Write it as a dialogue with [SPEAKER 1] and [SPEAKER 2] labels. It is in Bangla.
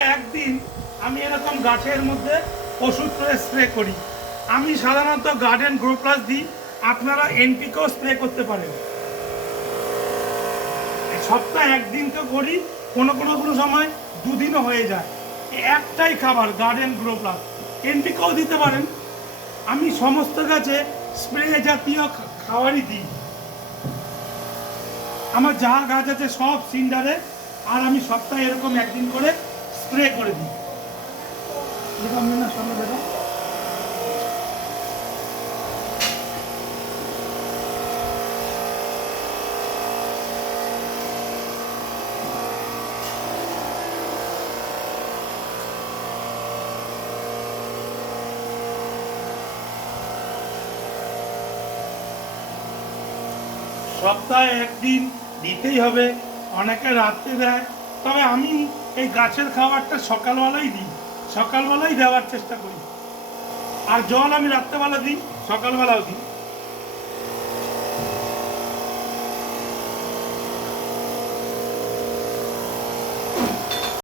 [SPEAKER 1] একদিন আমি এরকম গাছের মধ্যে ওষুধ করে স্প্রে করি। আমি সাধারণত গার্ডেন গ্রো প্লাস দিই, আপনারা এনপিকেও স্প্রে করতে পারেন। সপ্তাহে একদিন তো করি, কোনো কোনো কোনো সময় দুদিনও হয়ে যায়। একটাই খাবার গার্ডেন গ্রো প্লাস এনপিকেও দিতে পারেন। আমি সমস্ত গাছে স্প্রে জাতীয় খাবারই দিই। আমার যা গাছ আছে সব সিন্ডারে, আর আমি সপ্তাহে এরকম একদিন করে স্প্রে করে দিই। এরকম না সামনে দেখো। সপ্তাহে একদিন দিতেই হবে অনেকে রাত্রে দেয়। তবে আমি এই গাছের খাবারটা সকালবেলাই দিই। সকালবেলাই দেওয়ার চেষ্টা করি। আর জল আমি রাত্রেবেলা দিই, সকালবেলাও দিই।